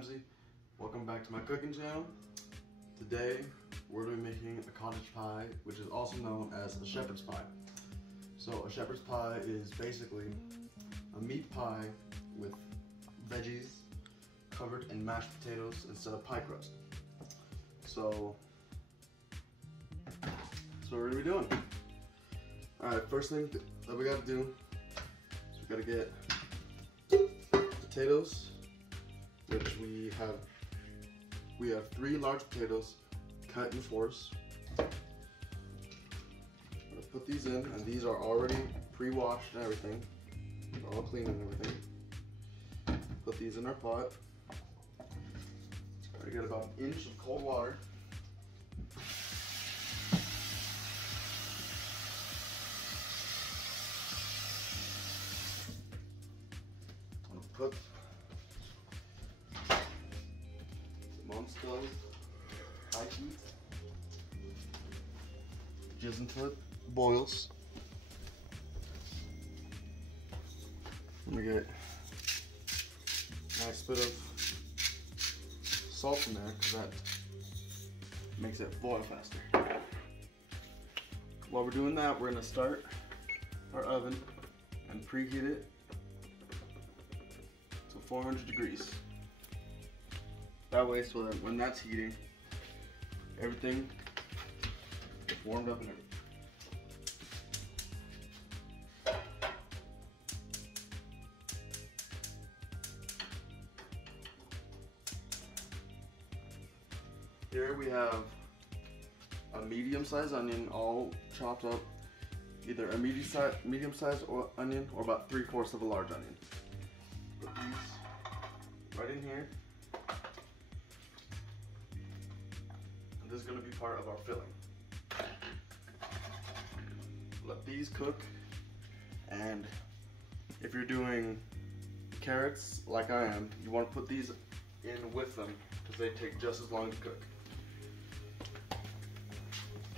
Ramsi. Welcome back to my cooking channel. Today we're going to be making a cottage pie, which is also known as a shepherd's pie. So a shepherd's pie is basically a meat pie with veggies covered in mashed potatoes instead of pie crust. So that's what we're going to be doing. Alright, first thing that we got to do is we got to get potatoes, which we have 3 large potatoes cut in fours. I'm gonna put these in, and these are already pre-washed and everything. They're all clean and everything. Put these in our pot. Gotta get about an inch of cold water. I'm gonna put them on stove, high heat, just until it boils. I'm gonna get a nice bit of salt in there because that makes it boil faster. While we're doing that, we're gonna start our oven and preheat it to 400 degrees. That way, so that when that's heating, everything is warmed up and everything. Here we have a medium-sized onion, all chopped up, either a medium-sized onion or about 3/4 of a large onion. Put these right in here. And this is going to be part of our filling. Let these cook, and if you're doing carrots like I am, you want to put these in with them because they take just as long to cook.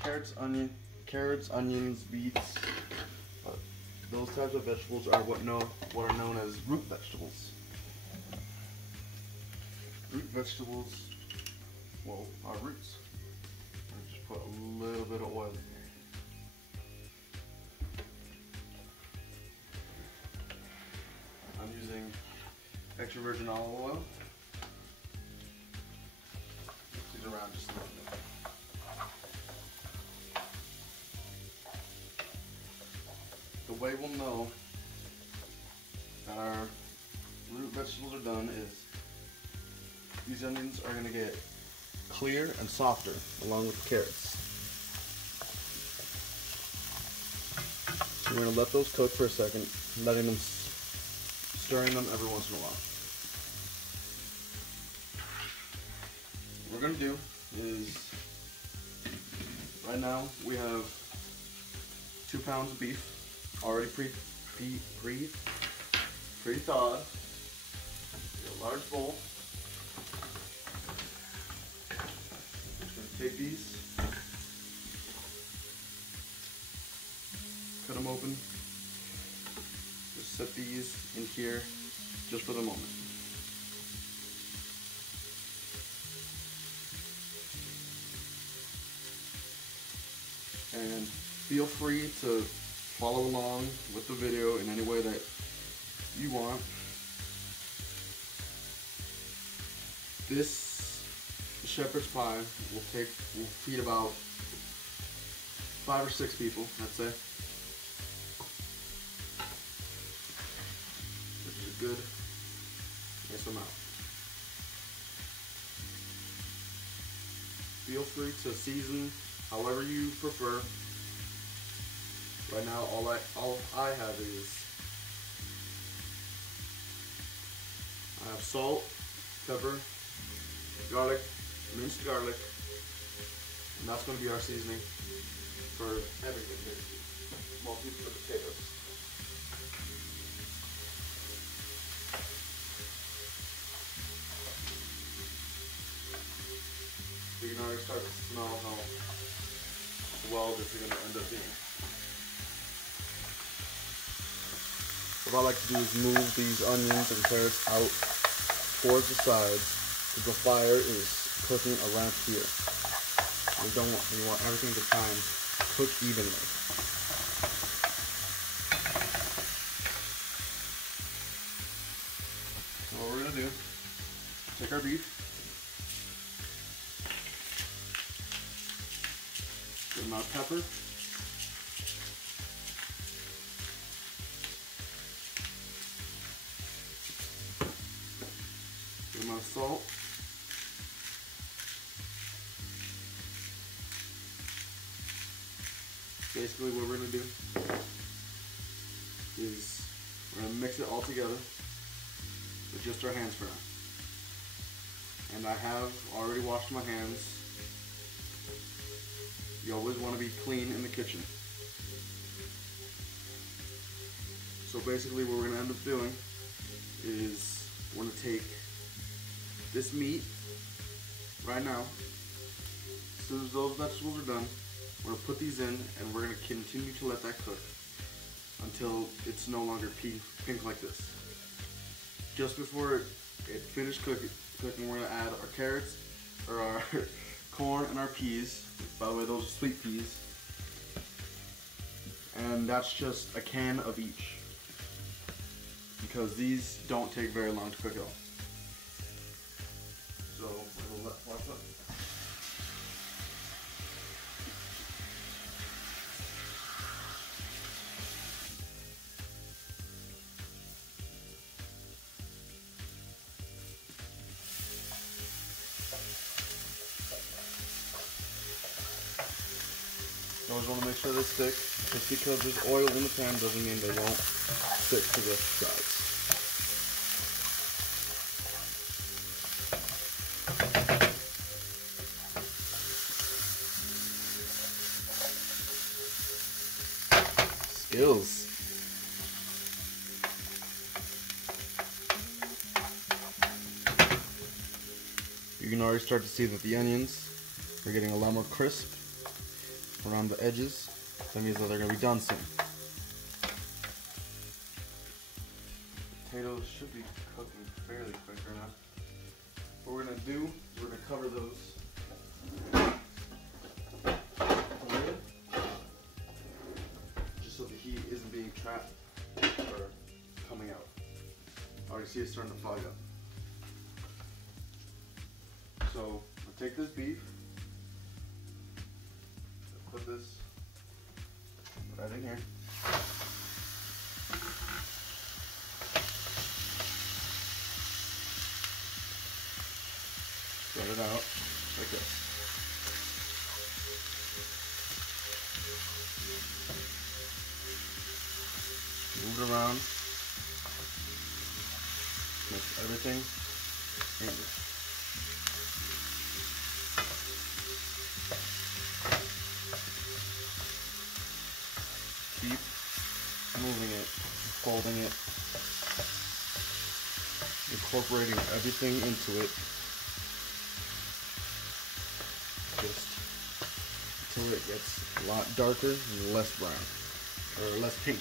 Carrots, onions, beets, those types of vegetables are what are known as root vegetables. Root vegetables, well, are roots. Just put a little bit of oil in here. I'm using extra virgin olive oil. Mix it around just a little bit. The way we'll know that our root vegetables are done is these onions are going to get clear and softer along with the carrots. So we're going to let those cook for a second, stirring them every once in a while. What we're going to do is, right now we have 2 pounds of beef already pre-thawed. A large bowl. Just going to take these, cut them open, just set these in here just for the moment. And feel free to follow along with the video in any way that you want. This shepherd's pie will feed about 5 or 6 people, I'd say, which is a good, nice amount. Feel free to season however you prefer. Right now, all I have is I have salt, pepper, garlic, minced garlic, and that's going to be our seasoning for everything, basically. Mostly for the potatoes. You can already start to smell how well this is going to end up being. What I like to do is move these onions and carrots out towards the sides The fire is cooking around here. We want everything to try and cook evenly. So what we're gonna do, take our beef, good amount of pepper, good amount of salt, basically what we're going to do is we're going to mix it all together with just our hands for now. And I have already washed my hands. You always want to be clean in the kitchen. So basically what we're going to end up doing is we're going to take this meat right now. As soon as those vegetables are done, we're going to put these in and we're going to continue to let that cook until it's no longer pink like this. Just before it finished cooking, we're going to add our carrots, or our corn and our peas. By the way, those are sweet peas. And that's just a can of each, because these don't take very long to cook at all. So we'll watch that. You always want to make sure they stick. Just because there's oil in the pan doesn't mean they won't stick to the sides. Skills. You can already start to see that the onions are getting a lot more crisp around the edges. That means that they're going to be done soon. Potatoes should be cooking fairly quick right now. What we're going to do is we're going to cover those lid, just so the heat isn't being trapped or coming out. I already see it starting to fog up. So I'll take this beef, put this right in here. Spread it out like this. Move it around. Mix everything in here. Keep moving it, folding it, incorporating everything into it, just until it gets a lot darker and less brown, or less pink.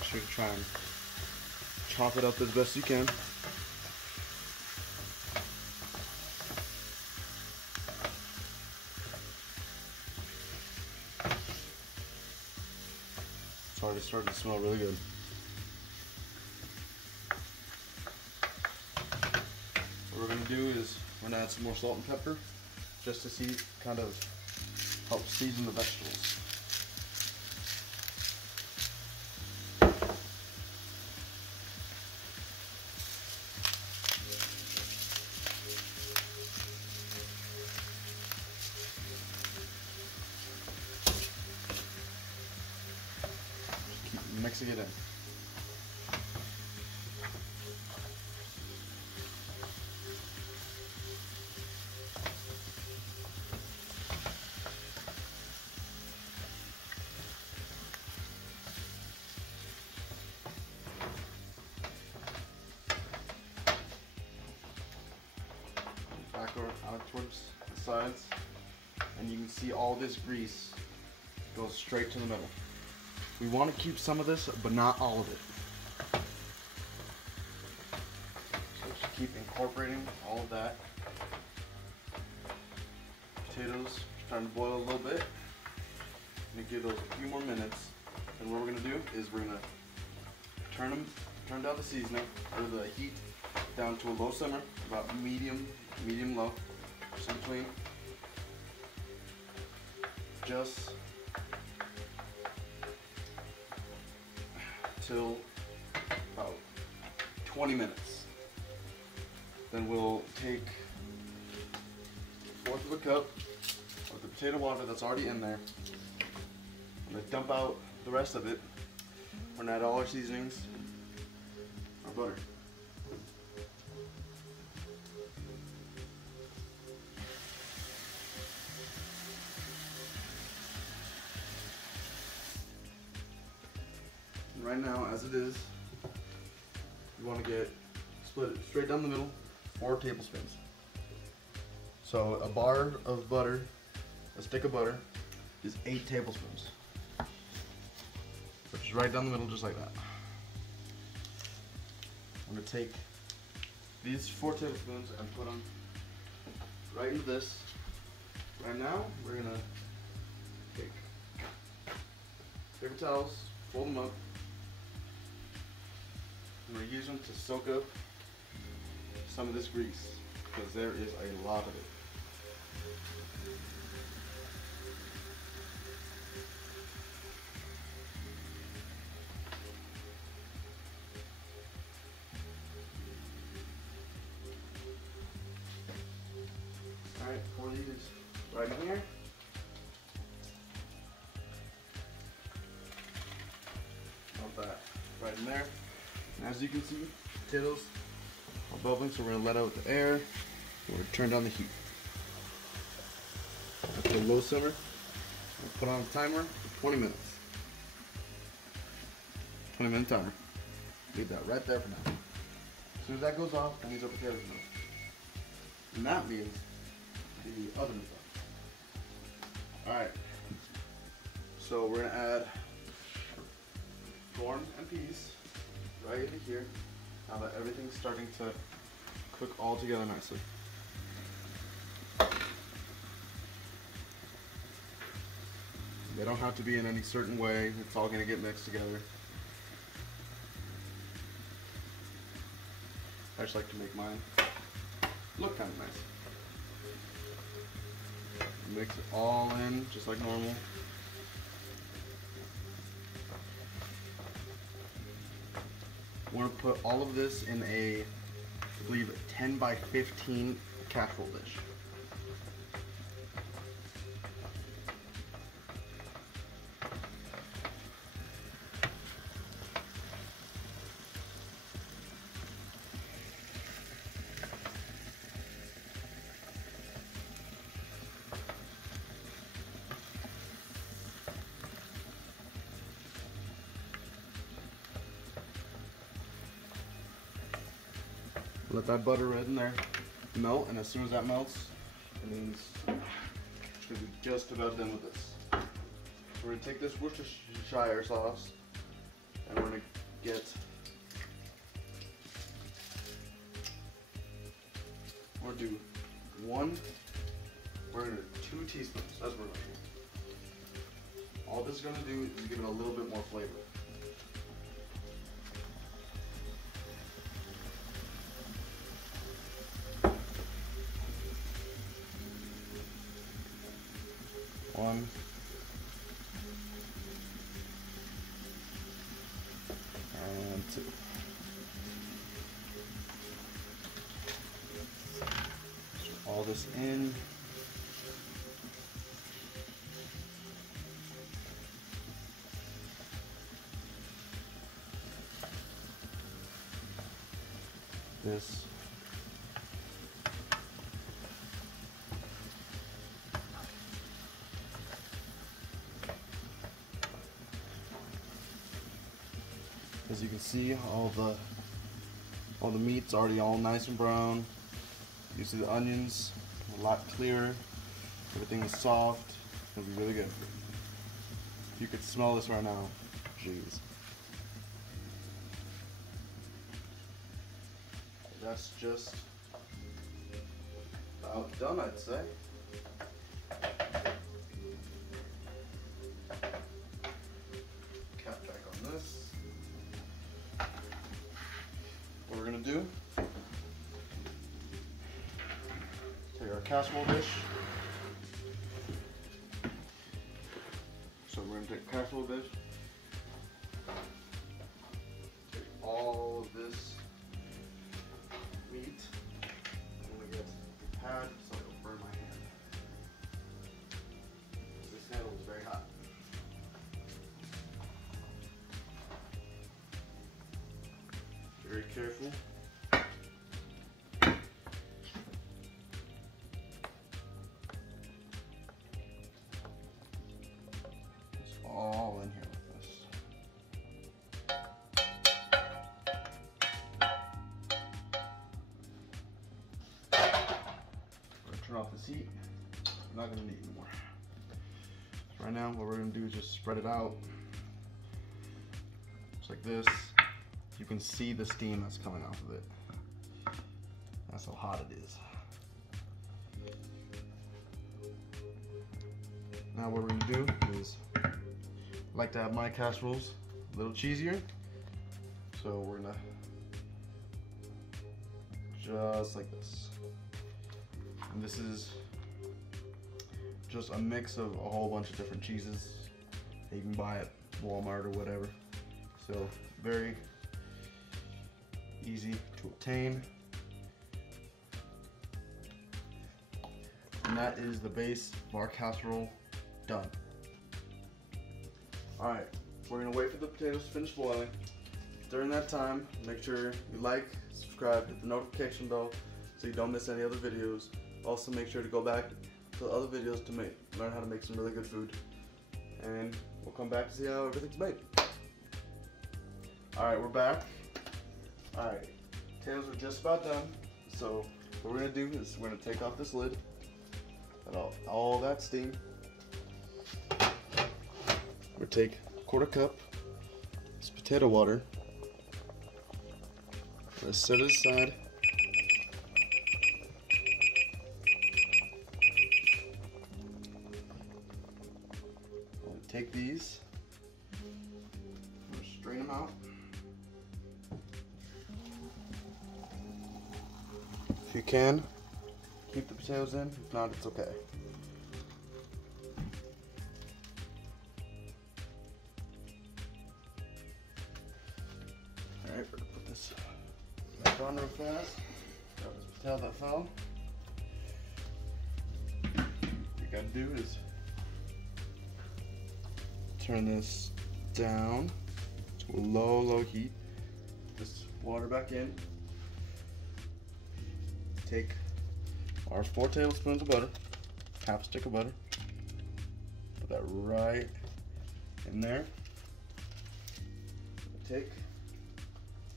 Be sure to try and chop it up as best you can. It's already starting to smell really good. What we're going to do is we're going to add some more salt and pepper just to see, kind of help season the vegetables. Keep mixing it in. Out towards the sides, and you can see all this grease goes straight to the middle. We want to keep some of this, but not all of it. incorporating all of that. Potatoes starting to boil a little bit. I'm gonna give those a few more minutes. And what we're gonna do is we're gonna turn down the seasoning or the heat down to a low simmer, about medium low, just in between. Just till about 20 minutes. Then we'll take a fourth of a cup of the potato water that's already in there. I'm gonna dump out the rest of it. We're gonna add all our seasonings, our butter. And right now, as it is, you want to split it straight down the middle, 4 tablespoons. So a bar of butter, a stick of butter, is 8 tablespoons. Which is right down the middle, just like that. I'm going to take these 4 tablespoons and put them right into this. Right now, we're going to take paper towels, fold them up. I'm going to use them to soak up some of this grease, because there is a lot of it. Alright, pour these right in here. Dump that right in there. And as you can see, potatoes are bubbling, so we're going to let out the air. We're going to turn down the heat. To a low simmer. We'll put on a timer for 20 minutes. 20-minute timer. Leave that right there for now. As soon as that goes off, that means our potatoes are done. And that means the oven is on. Alright. So we're going to add corn and peas right into here, now that everything's starting to cook all together nicely. They don't have to be in any certain way, it's all going to get mixed together. I just like to make mine look kind of nice. Mix it all in, just like normal. I want to put all of this in a, I believe, 10 by 15 casserole dish. Let that butter right in there melt, and as soon as that melts, it means we're going to be just about done with this. We're going to take this Worcestershire sauce, and we're going to get, we're going to do we're going to do 2 teaspoons, that's what we're going to do. All this is going to do is give it a little bit more flavor. One. And 2. All this in. This. As you can see, all the meat's already all nice and brown. You see the onions a lot clearer. Everything is soft. It'll be really good. You could smell this right now. Jeez. That's just about done, I'd say. Cap back on this. What we're gonna do, take our casserole dish. So we're gonna take a casserole dish, take all of this meat. I'm gonna get the pad so I don't burn my hand. This handle is very hot. Very careful. It's all in here with this. We're gonna turn off this heat. We're not gonna need more. So right now, what we're gonna do is just spread it out. Just like this. You can see the steam that's coming off of it. That's how hot it is. Now what we're gonna do is, I like to have my casseroles a little cheesier. So we're gonna, just like this. And this is just a mix of a whole bunch of different cheeses that you can buy at Walmart or whatever. So very easy to obtain. And that is the base of our casserole done. Alright, we're gonna wait for the potatoes to finish boiling. During that time, make sure you like, subscribe, hit the notification bell so you don't miss any other videos. Also make sure to go back to the other videos to learn how to make some really good food. And we'll come back to see how everything's made. Alright, we're back. Alright, potatoes are just about done. So what we're gonna do is we're gonna take off this lid, let out all that steam. We'll take a quarter cup of this potato water. Let's set it aside. We'll take these, we'll strain them out. If you can, keep the potatoes in. If not, it's okay. Alright, we're gonna put this back on real fast. Grab this potato that fell. What you gotta do is turn this down to a low heat. Put this water back in. Take our 4 tablespoons of butter, half a stick of butter, put that right in there. Take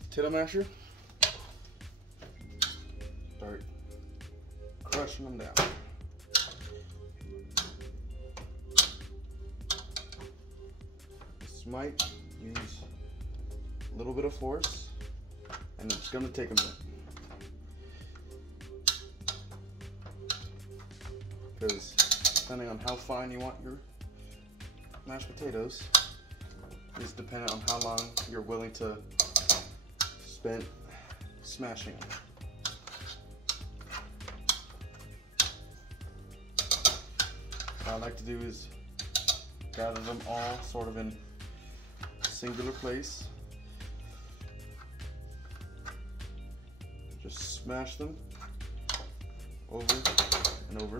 potato masher, start crushing them down. This might use a little bit of force, and it's going to take a minute. Because depending on how fine you want your mashed potatoes is dependent on how long you're willing to spend smashing them. What I like to do is gather them all sort of in a singular place. Just smash them over and over.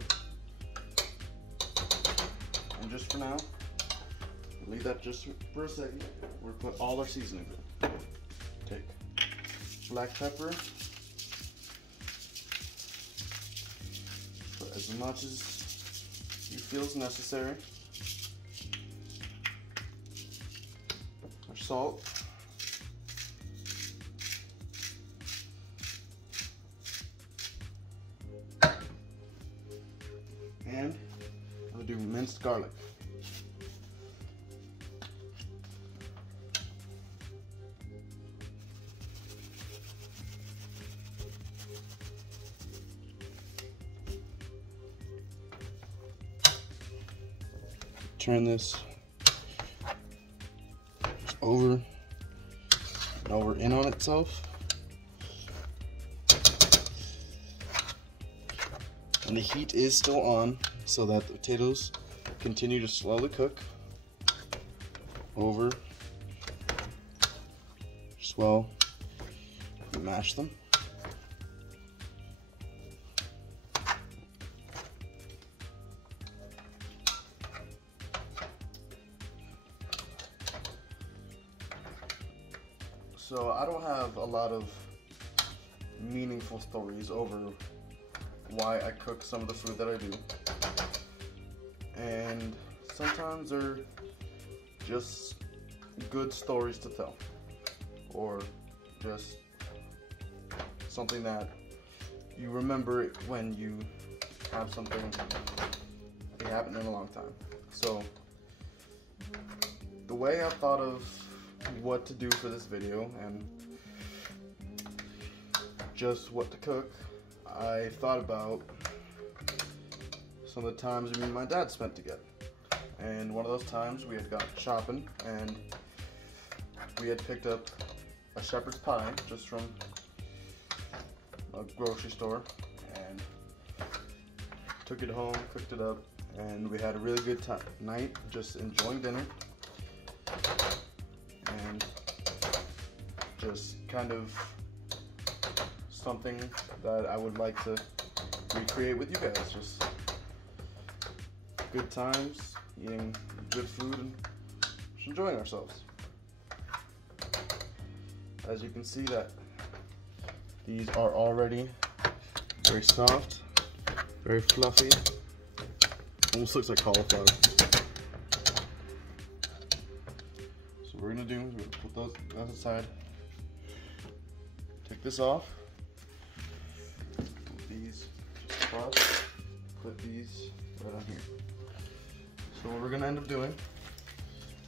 And just for now, leave that just for a second. We're gonna put all our seasonings in. Take black pepper. Put as much as you feel is necessary. Our salt. And I'm gonna do minced garlic. turn this just over and over in on itself. And the heat is still on so that the potatoes continue to slowly cook over. Just well, mash them. So I don't have a lot of meaningful stories over why I cook some of the food that I do. And sometimes they're just good stories to tell, or just something that you remember when you have something that happened in a long time. So the way I thought of what to do for this video and just what to cook, I thought about some of the times me and my dad spent together. And one of those times we had gone shopping and we had picked up a shepherd's pie just from a grocery store and took it home, cooked it up, and we had a really good night just enjoying dinner and just kind of something that I would like to recreate with you guys. Just good times, eating good food, and just enjoying ourselves. As you can see that these are already very soft, very fluffy, almost looks like cauliflower. So what we're gonna do is we're gonna put those aside, take this off, put these just across, put these right on here. So what we're gonna end up doing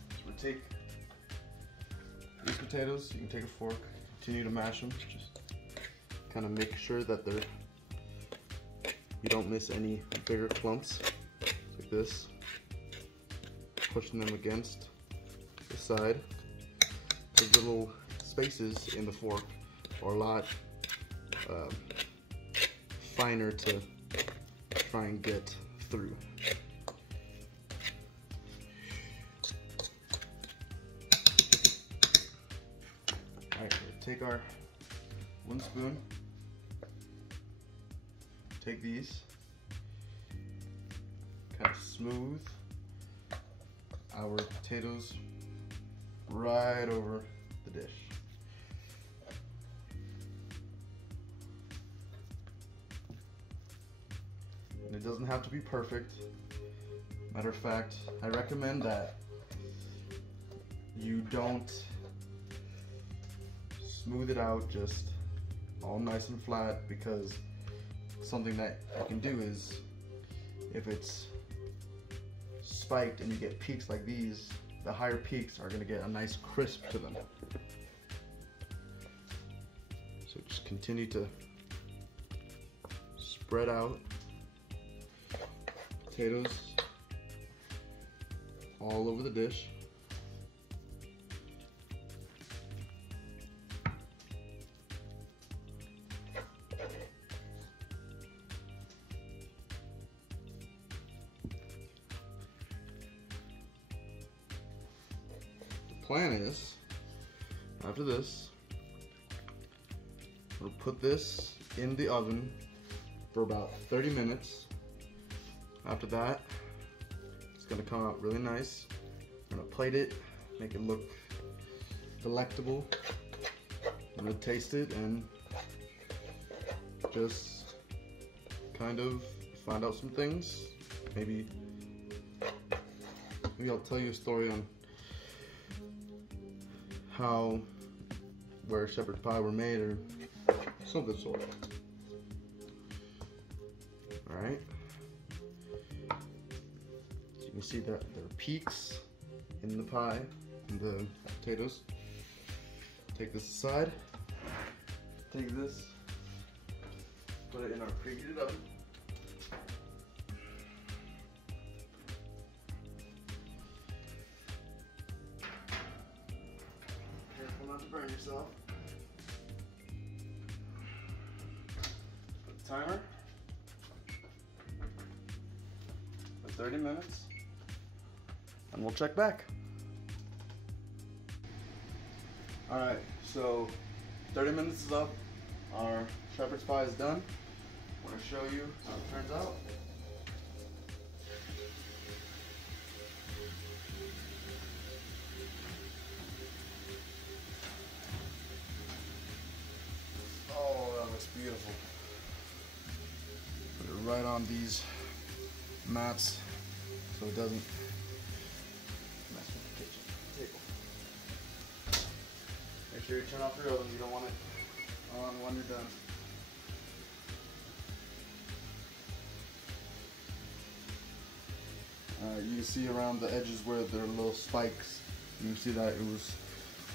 is we'll take these potatoes, you can take a fork, continue to mash them, just kind of make sure that you don't miss any bigger clumps, like this, pushing them against the side. The little spaces in the fork are a lot finer to try and get through. Alright, take our one spoon, take these, kind of smooth our potatoes right over the dish. And it doesn't have to be perfect. Matter of fact, I recommend that you don't smooth it out just all nice and flat, because something that you can do is, if it's spiked and you get peaks like these, the higher peaks are going to get a nice crisp to them. So just continue to spread out potatoes all over the dish. Plan is, after this, we'll put this in the oven for about 30 minutes. After that, it's gonna come out really nice. I'm gonna plate it, make it look delectable. I'm gonna taste it and just kind of find out some things. Maybe I'll tell you a story on where shepherd pie were made, or something sort of. Alright. So you can see that there are peaks in the pie, in the potatoes. Take this aside. Take this, put it in our preheated oven. to burn yourself. Put the timer for 30 minutes, and we'll check back. All right, so 30 minutes is up. Our shepherd's pie is done. I want to show you how it turns out. Oh, that looks beautiful. Put it right on these mats so it doesn't mess with the kitchen table. Make sure you turn off your oven. You don't want it on when you're done. You can see around the edges where there are little spikes. You can see that it was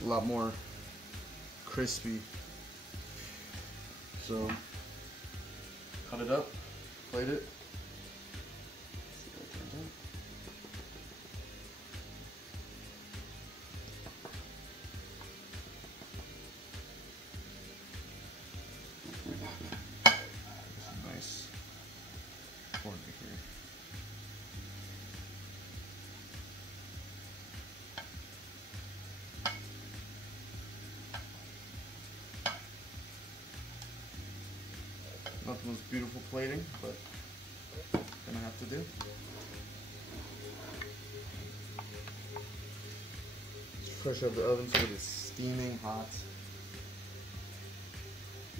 a lot more crispy. So, cut it up, plate it. See how it turns out. Nice corn here. Not the most beautiful plating, but gonna have to do. It's fresh out of the oven, so it is steaming hot.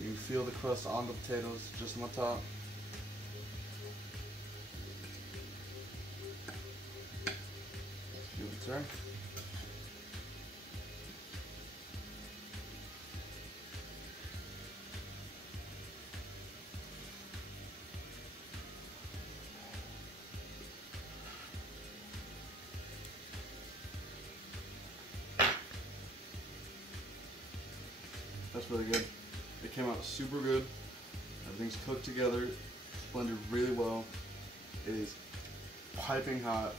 You feel the crust on the potatoes, just on the top. Feel the turn. That's really good. It came out super good. Everything's cooked together, blended really well. It is piping hot.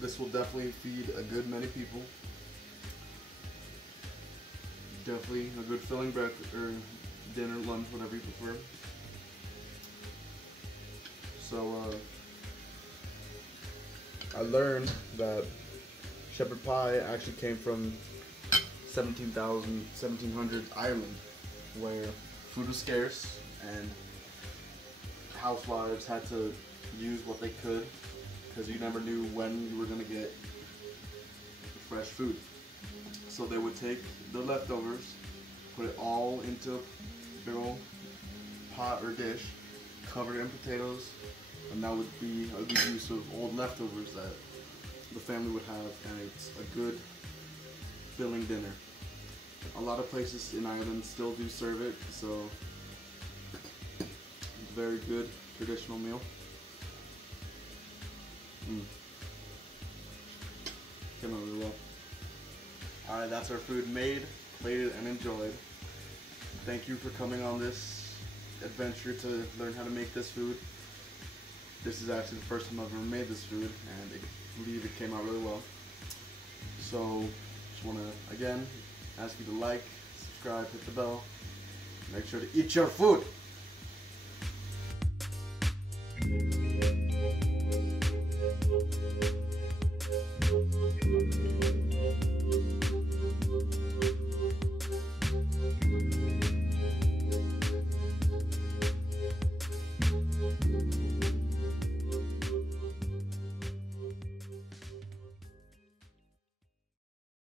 This will definitely feed a good many people. Definitely a good filling breakfast or dinner, lunch, whatever you prefer. So I learned that shepherd pie actually came from 1700s Ireland, where food was scarce and housewives had to use what they could because you never knew when you were going to get fresh food. So they would take the leftovers, put it all into a big old pot or dish, cover it in potatoes, and that would be a good use of old leftovers that the family would have, and it's a good filling dinner. A lot of places in Ireland still do serve it, so it's a very good traditional meal. Came out really well. Alright, that's our food made, plated, and enjoyed. Thank you for coming on this adventure to learn how to make this food. This is actually the first time I've ever made this food, and I believe it came out really well. So, just want to, again, ask you to like, subscribe, hit the bell. Make sure to eat your food.